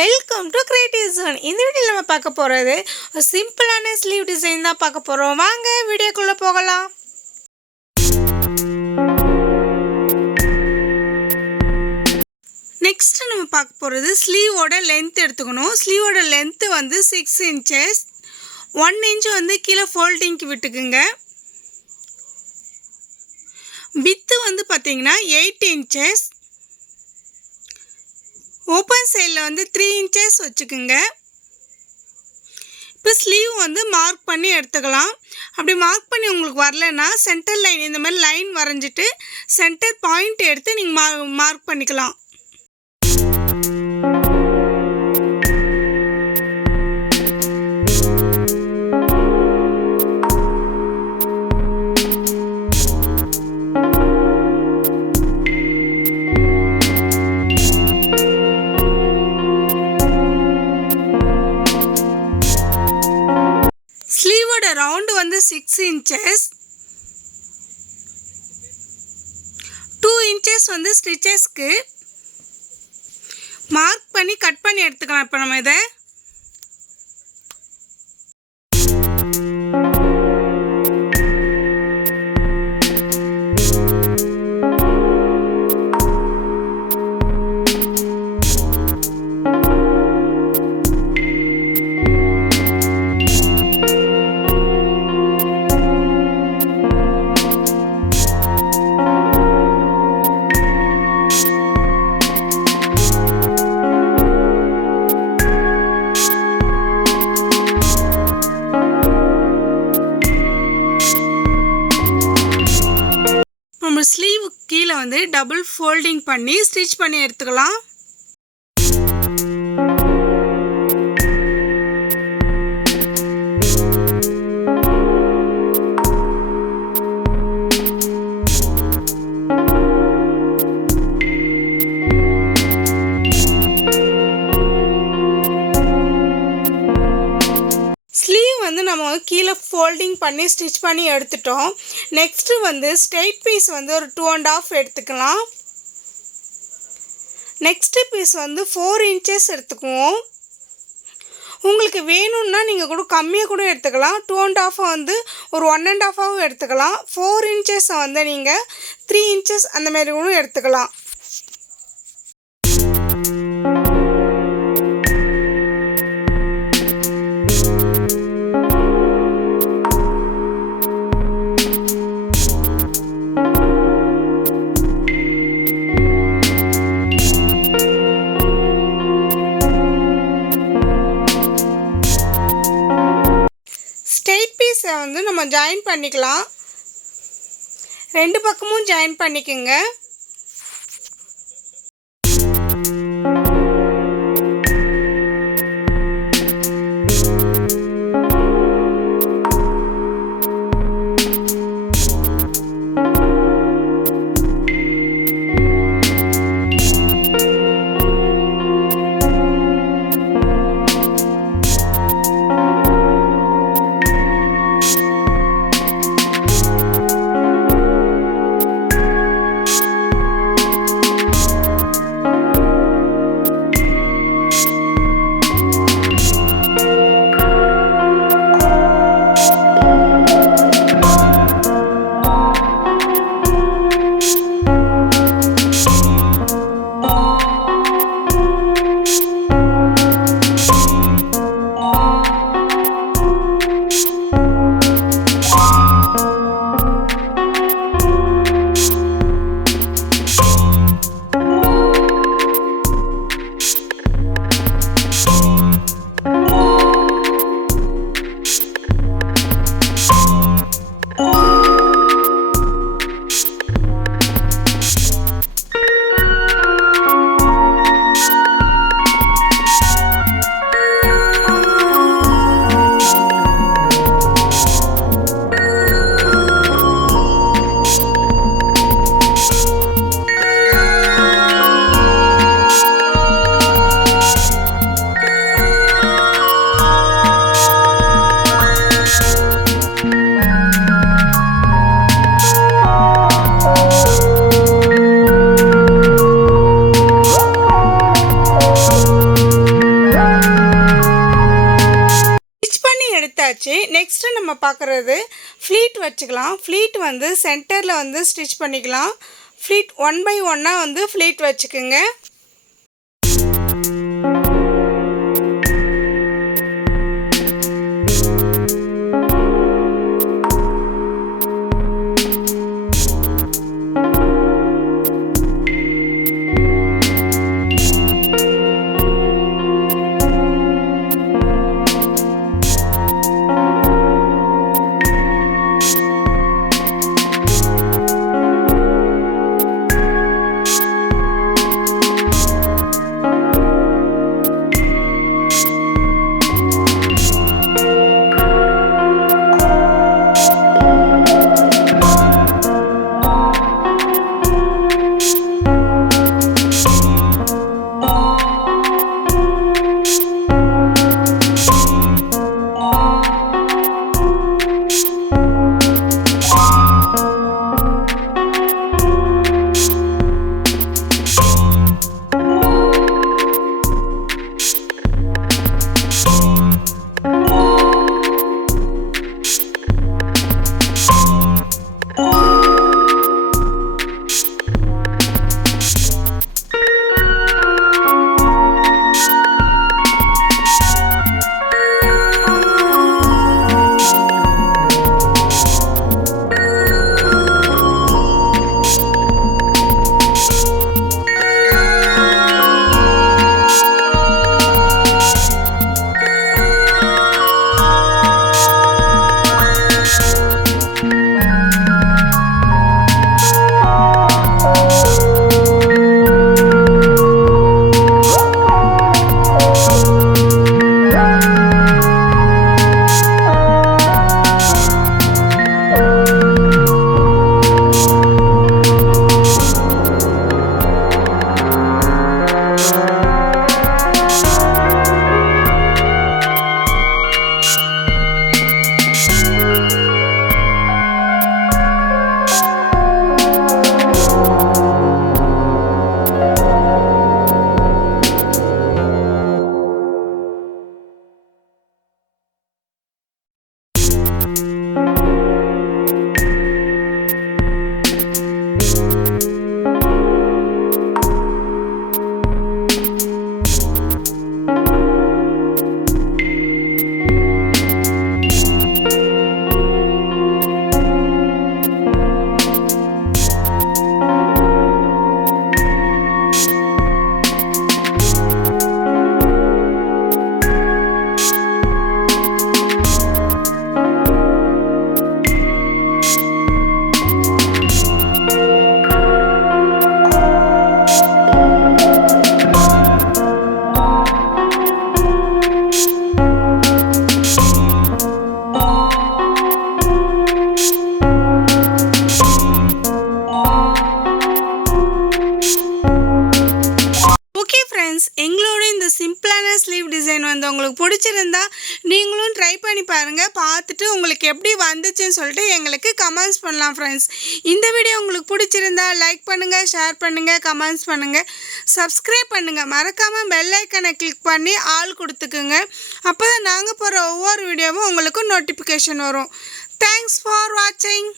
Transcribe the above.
Welcome to creative zone. இந்த வீடியோவில் நம்ம பார்க்க போகிறது ஒரு சிம்பிளான ஸ்லீவ் டிசைன் தான் பார்க்க போகிறோம். வாங்க வீடியோக்குள்ளே போகலாம். நெக்ஸ்ட்டு நம்ம பார்க்க போகிறது ஸ்லீவோட லென்த் எடுத்துக்கணும். ஸ்லீவோட லென்த்து வந்து 6 இன்ச்சஸ். 1 இன்ச் வந்து கீழே ஃபோல்டிங்க்கு விட்டுக்குங்க. வித்து வந்து பார்த்திங்கன்னா 8 இன்ச்சஸ். ஓப்பன் சைடில் வந்து 3 இன்ச்சஸ் வச்சுக்குங்க. இப்போ ஸ்லீவ் வந்து மார்க் பண்ணி எடுத்துக்கலாம். அப்படி மார்க் பண்ணி உங்களுக்கு வரலன்னா சென்டர் லைன் இந்த மாதிரி லைன் வரைஞ்சிட்டு சென்டர் பாயிண்ட் எடுத்து நீங்கள் மார்க் பண்ணிக்கலாம். ஸ்லீவோட ரவுண்டு வந்து 6 இன்ச்சஸ். 2 இன்ச்சஸ் வந்து ஸ்டிச்சஸ்க்கு மார்க் பண்ணி கட் பண்ணி எடுத்துக்கலாம். இப்போ நம்ம இதை நம்ம ஸ்லீவ் கீழே வந்து டபுள் ஃபோல்டிங் பண்ணி ஸ்டிச் பண்ணி எடுத்துக்கலாம். ஸ்லீவ் வந்து நம்ம கீழே ஃபோல்டிங் பண்ணி ஸ்டிச் பண்ணி எடுத்துட்டோம். நெக்ஸ்ட்டு வந்து ஸ்ட்ரெயிட் பீஸ் வந்து ஒரு 2.5 எடுத்துக்கலாம். நெக்ஸ்ட்டு பீஸ் வந்து 4 இன்ச்சஸ் எடுத்துக்குவோம். உங்களுக்கு வேணும்னா நீங்கள் கூட கம்மியாக கூட எடுத்துக்கலாம். 2.5 வந்து ஒரு 1.5 எடுத்துக்கலாம். 4 இன்ச்சஸை வந்து நீங்கள் 3 இன்ச்சஸ் அந்த மாதிரி கூட எடுத்துக்கலாம். ஸ்ட்ரெயிட் பீஸை வந்து நம்ம ஜாயின் பண்ணிக்கலாம். 2 பக்கமும் ஜாயின் பண்ணிக்கோங்க. எடுத்தாச்சு. நெக்ஸ்ட்டு நம்ம பார்க்குறது ஃப்ளீட் வச்சுக்கலாம். ஃப்ளீட் வந்து சென்டரில் வந்து ஸ்டிச் பண்ணிக்கலாம். ஃப்ளீட் 1 பை 1 வந்து ஃப்ளீட் வச்சுக்குங்க. எங்களோட இந்த சிம்பிளான ஸ்லீவ் டிசைன் வந்து உங்களுக்கு பிடிச்சிருந்தா நீங்களும் ட்ரை பண்ணி பாருங்கள். பார்த்துட்டு உங்களுக்கு எப்படி வந்துச்சுன்னு சொல்லிட்டு எங்களுக்கு கமெண்ட்ஸ் பண்ணலாம் ஃப்ரெண்ட்ஸ். இந்த வீடியோ உங்களுக்கு பிடிச்சிருந்தா லைக் பண்ணுங்கள், ஷேர் பண்ணுங்கள், கமெண்ட்ஸ் பண்ணுங்கள், சப்ஸ்கிரைப் பண்ணுங்கள். மறக்காமல் பெல் ஐக்கனை கிளிக் பண்ணி ஆல் கொடுத்துக்குங்க. அப்போ தான் நாங்கள் போகிற ஒவ்வொரு வீடியோவும் உங்களுக்கு நோட்டிஃபிகேஷன் வரும். தேங்க்ஸ் ஃபார் வாட்சிங்.